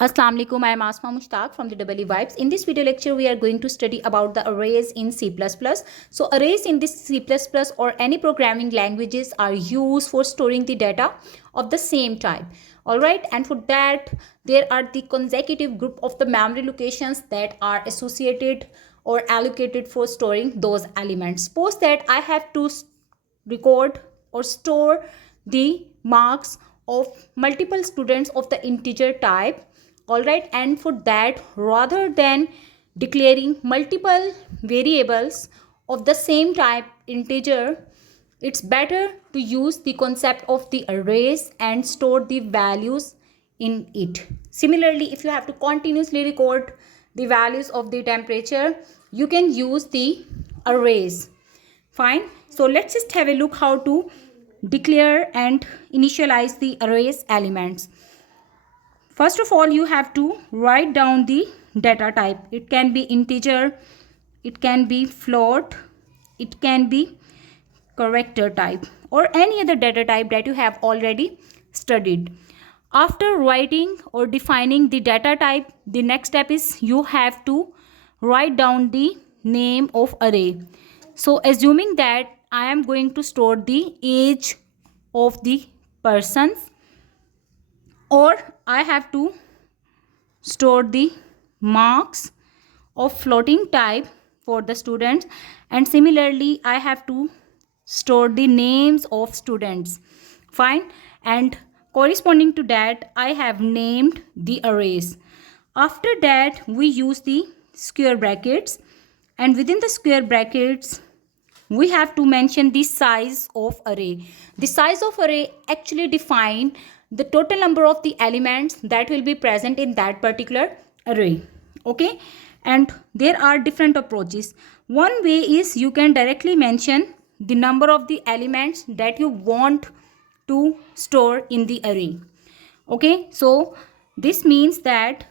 Assalamu alaikum. I am Asma Mushtaq from the EE Vibes. In this video lecture, we are going to study about the arrays in C++. So arrays in this C++ or any programming languages are used for storing the data of the same type. Alright, and for that, there are the consecutive group of the memory locations that are associated or allocated for storing those elements. Suppose that I have to record or store the marks of multiple students of the integer type. All right, and for that, rather than declaring multiple variables of the same type integer, it's better to use the concept of the arrays and store the values in it. Similarly, if you have to continuously record the values of the temperature, you can use the arrays. Fine. So let's just have a look how to declare and initialize the arrays elements. First of all, you have to write down the data type. It can be integer, it can be float, it can be character type, or any other data type that you have already studied. After writing or defining the data type, the next step is you have to write down the name of array. So assuming that I am going to store the age of the persons, or I have to store the marks of floating type for the students, and similarly I have to store the names of students. Fine. And corresponding to that, I have named the arrays. After that, we use the square brackets, and within the square brackets we have to mention the size of array. The size of array actually define the total number of the elements that will be present in that particular array. Okay, and there are different approaches. One way is you can directly mention the number of the elements that you want to store in the array. Okay, so this means that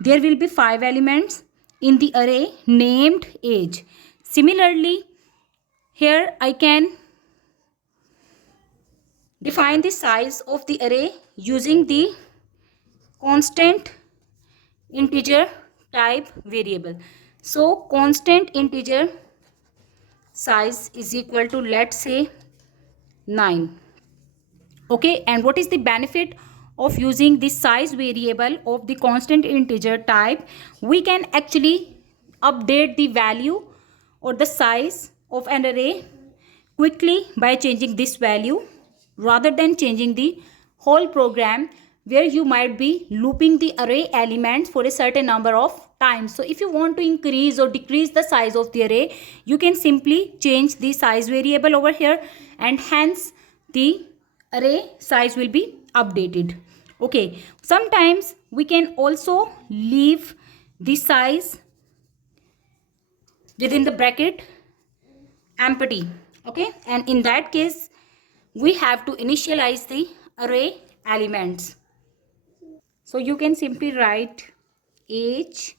there will be 5 elements in the array named age. Similarly, here I can define the size of the array using the constant integer type variable. So constant integer size is equal to, let's say, 9. Okay, and what is the benefit of using the size variable of the constant integer type? We can actually update the value or the size of an array quickly by changing this value, rather than changing the whole program where you might be looping the array elements for a certain number of times. So if you want to increase or decrease the size of the array, you can simply change the size variable over here, and hence the array size will be updated. Okay, sometimes we can also leave the size within the bracket empty. Okay, and in that case we have to initialize the array elements. So you can simply write age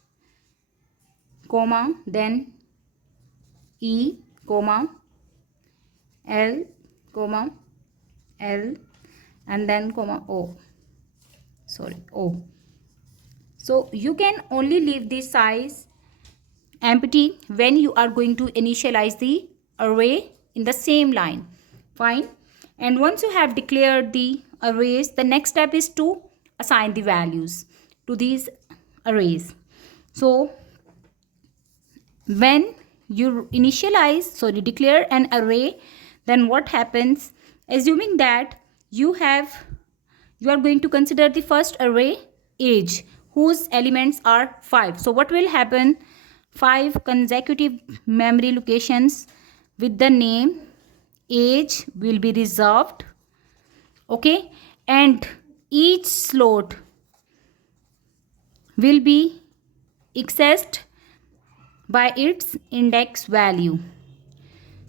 comma then e comma l comma l and then comma o. So you can only leave the size empty when you are going to initialize the array in the same line. Fine. And once you have declared the arrays, the next step is to assign the values to these arrays. So when you declare an array, then what happens? Assuming that you are going to consider the first array age, whose elements are 5. So what will happen? 5 consecutive memory locations with the name age will be reserved. Okay, and each slot will be accessed by its index value.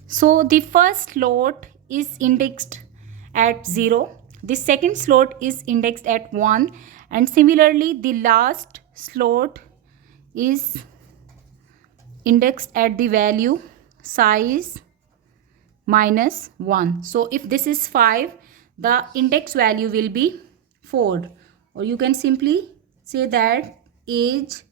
So the first slot is indexed at 0, the second slot is indexed at 1, and similarly the last slot is indexed at the value size -1. So if this is 5, the index value will be 4, or you can simply say that age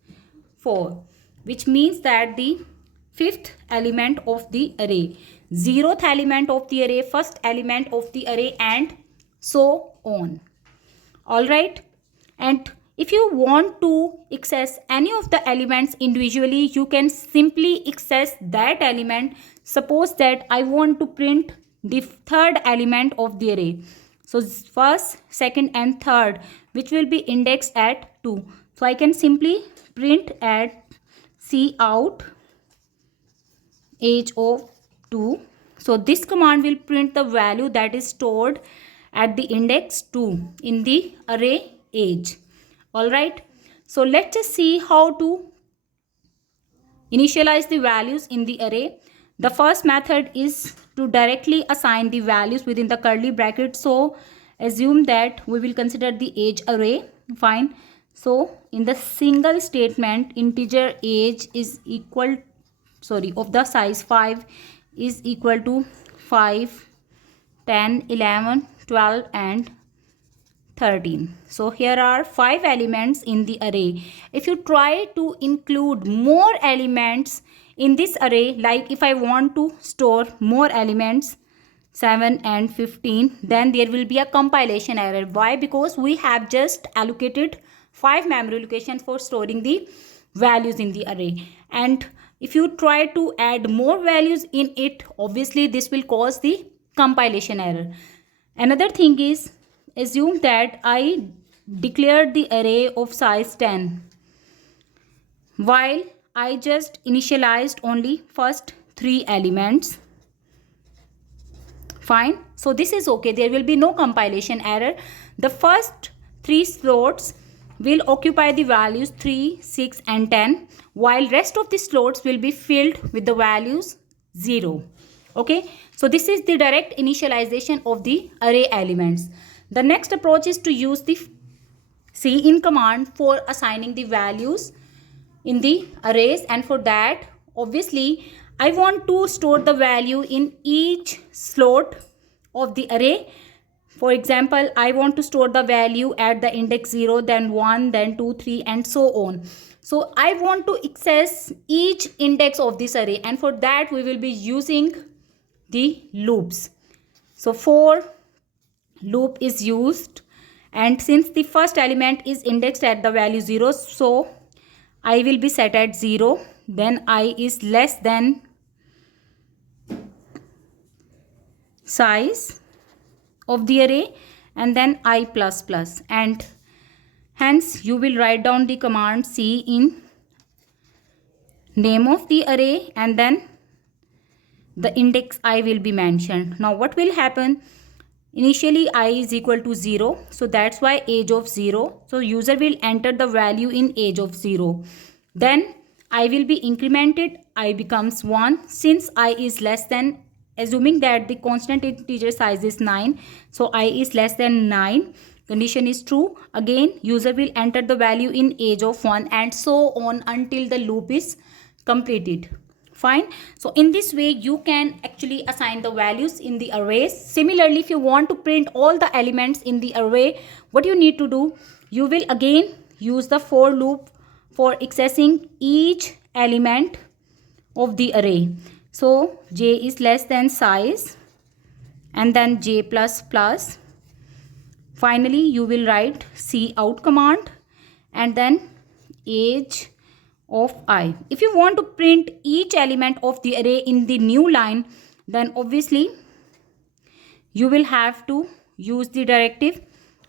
4, which means that the fifth element of the array, zeroth element of the array, first element of the array, and so on. All right. And if you want to access any of the elements individually, you can simply access that element. Suppose that I want to print the third element of the array. So first, second and third, which will be indexed at 2. So I can simply print at cout age of 2. So this command will print the value that is stored at the index 2 in the array age. All right. So let's just see how to initialize the values in the array. The first method is to directly assign the values within the curly bracket. So assume that we will consider the age array. Fine. So in the single statement, integer age is equal, of the size 5 is equal to 5, 10, 11, 12 and 13. So here are 5 elements in the array. If you try to include more elements in this array, like if I want to store more elements 7 and 15, then there will be a compilation error. Why? Because we have just allocated 5 memory locations for storing the values in the array, and if you try to add more values in it, obviously this will cause the compilation error. Another thing is, assume that I declared the array of size 10 while I just initialized only first 3 elements. Fine. So this is okay. There will be no compilation error. The first 3 slots will occupy the values 3, 6 and 10, while rest of the slots will be filled with the values 0. Okay. So this is the direct initialization of the array elements. The next approach is to use the cin command for assigning the values in the arrays, and for that obviously I want to store the value in each slot of the array. For example, I want to store the value at the index 0, then 1, then 2, 3 and so on. So I want to access each index of this array, and for that we will be using the loops. So for loop is used, and since the first element is indexed at the value 0, so I will be set at 0, then I is less than size of the array, and then I plus plus, and hence you will write down the command C in name of the array, and then the index I will be mentioned. Now what will happen? Initially I is equal to 0, so that's why age of 0. So user will enter the value in age of 0. Then I will be incremented, I becomes 1. Since I is less than, assuming that the constant integer size is 9, so I is less than 9, condition is true. Again user will enter the value in age of 1, and so on until the loop is completed. Fine. So in this way you can actually assign the values in the arrays. Similarly, if you want to print all the elements in the array, what you need to do, you will again use the for loop for accessing each element of the array. So j is less than size, and then j plus plus. Finally you will write cout command, and then age of I. If you want to print each element of the array in the new line, then obviously you will have to use the directive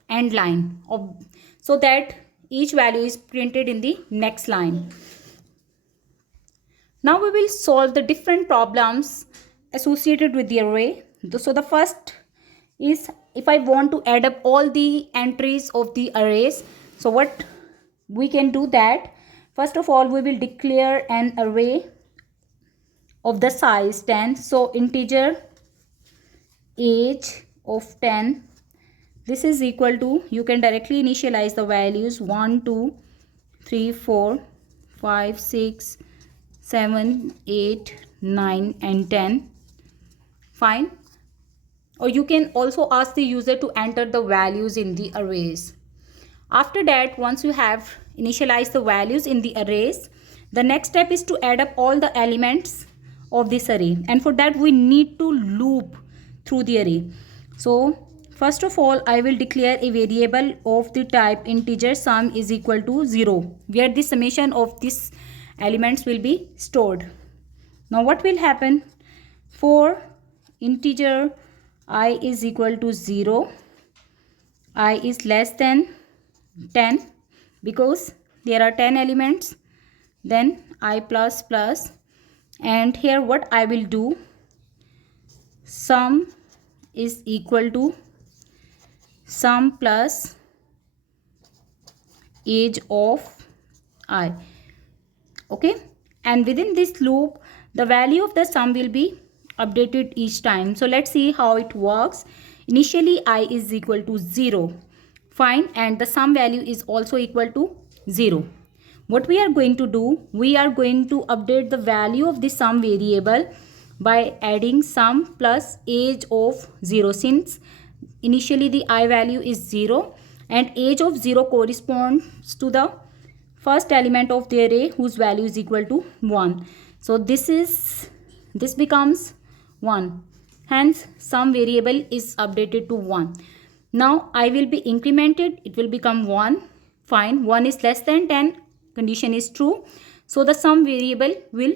end line so that each value is printed in the next line. Now we will solve the different problems associated with the array. So the first is, if I want to add up all the entries of the arrays, so what we can do that, first of all we will declare an array of the size 10. So integer age of 10, this is equal to, you can directly initialize the values 1, 2, 3, 4, 5, 6, 7, 8, 9 and 10. Fine. Or you can also ask the user to enter the values in the arrays. After that, once you have initialized the values in the arrays, the next step is to add up all the elements of this array, and for that we need to loop through the array. So first of all, I will declare a variable of the type integer sum is equal to 0, where the summation of these elements will be stored. Now what will happen? For integer I is equal to 0, I is less than 10 because there are 10 elements, then I plus plus, and here what I will do, sum is equal to sum plus age of I. Okay, and within this loop the value of the sum will be updated each time. So let's see how it works. Initially I is equal to 0, fine, and the sum value is also equal to 0. What we are going to do, we are going to update the value of the sum variable by adding sum plus age of 0, since initially the I value is 0 and age of 0 corresponds to the first element of the array whose value is equal to 1. So this becomes 1, hence sum variable is updated to 1. Now I will be incremented, it will become 1, fine, 1 is less than 10, condition is true, so the sum variable will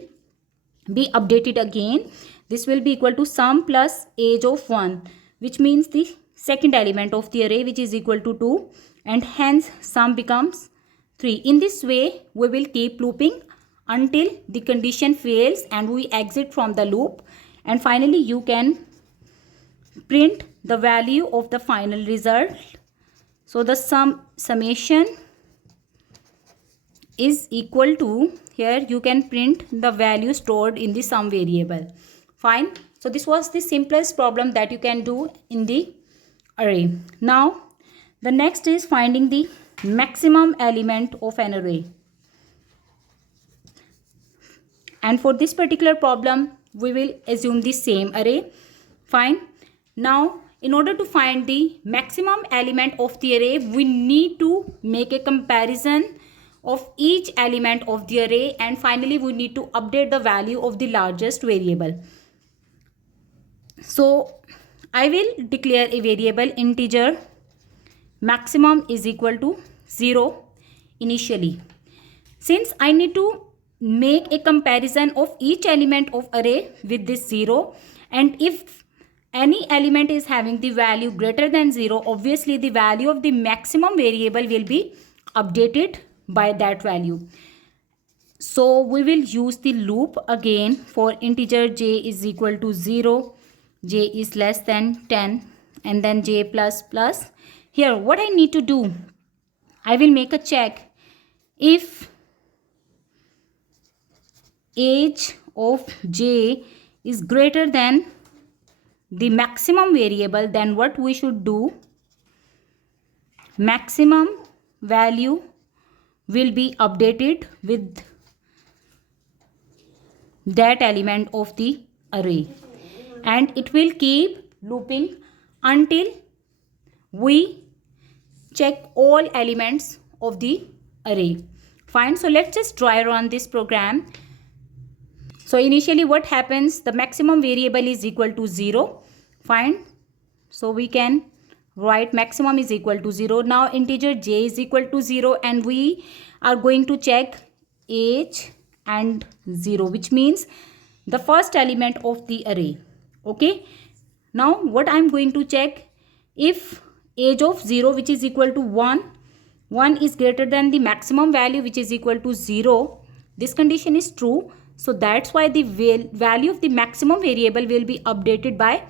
be updated again. This will be equal to sum plus age of 1, which means the second element of the array, which is equal to 2, and hence sum becomes 3. In this way we will keep looping until the condition fails and we exit from the loop, and finally you can print the value of the final result. So the summation is equal to, here you can print the value stored in the sum variable. Fine. So this was the simplest problem that you can do in the array. Now the next is finding the maximum element of an array, and for this particular problem we will assume the same array. Fine. Now in order to find the maximum element of the array, we need to make a comparison of each element of the array, and finally we need to update the value of the largest variable. So I will declare a variable integer maximum is equal to 0 initially. Since I need to make a comparison of each element of array with this 0, and if any element is having the value greater than 0, obviously the value of the maximum variable will be updated by that value. So we will use the loop again for integer j is equal to 0, j is less than 10, and then j plus plus. Here what I need to do, I will make a check if age of j is greater than the maximum variable, then what we should do, maximum value will be updated with that element of the array, and it will keep looping until we check all elements of the array. Fine. So let's just try run this program. So initially what happens, the maximum variable is equal to 0. Fine. So we can write maximum is equal to 0. Now integer j is equal to 0, and we are going to check age and 0, which means the first element of the array. Okay. Now what I am going to check, if age of 0 which is equal to 1 is greater than the maximum value which is equal to 0, this condition is true. So that's why the value of the maximum variable will be updated by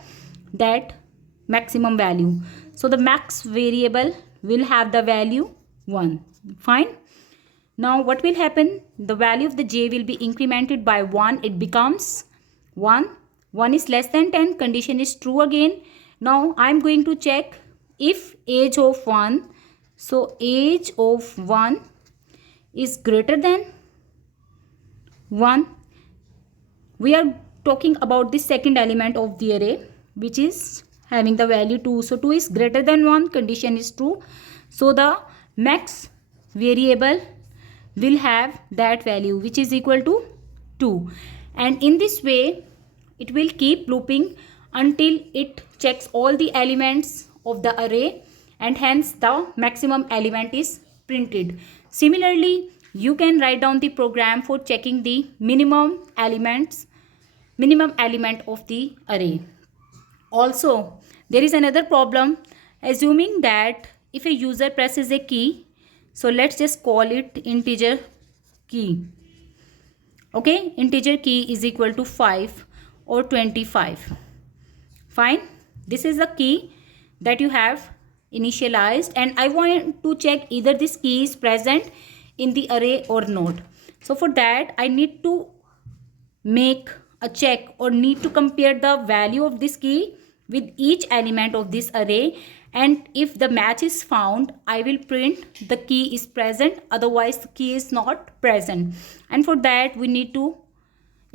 that maximum value. So the max variable will have the value 1. Fine. Now what will happen? The value of the j will be incremented by 1. It becomes 1. 1 is less than 10. Condition is true again. Now I am going to check if age of 1. So age of 1 is greater than 1. We are talking about the second element of the array, which is having the value 2. So 2 is greater than 1. Condition is true. So the max variable will have that value which is equal to 2, and in this way it will keep looping until it checks all the elements of the array, and hence the maximum element is printed. Similarly, you can write down the program for checking the minimum element of the array. Also, there is another problem. Assuming that if a user presses a key, so let's just call it integer key. Okay, integer key is equal to 5 or 25. Fine, this is the key that you have initialized, and I want to check either this key is present in the array or not. So for that I need to make a check or need to compare the value of this key with each element of this array, and if the match is found, I will print the key is present, otherwise the key is not present. And for that we need to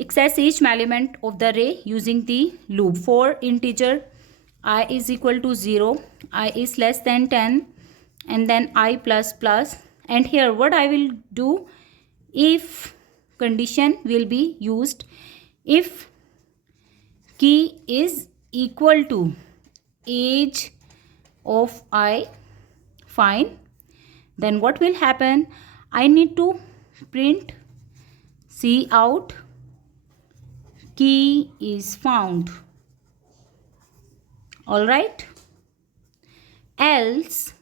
access each element of the array using the loop. For integer I is equal to 0, I is less than 10, and then I plus plus, and here what I will do, if condition will be used, if key is equal to age of I, fine, then what will happen, I need to print cout key is found. All right, else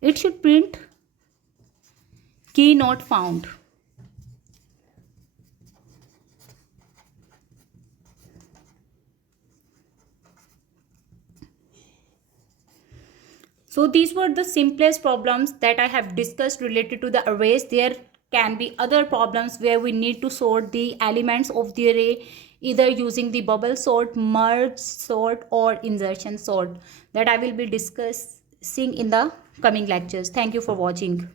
it should print key not found. So these were the simplest problems that I have discussed related to the arrays. There can be other problems where we need to sort the elements of the array either using the bubble sort, merge sort, or insertion sort, that I will be discussing in the coming lectures. Thank you for watching.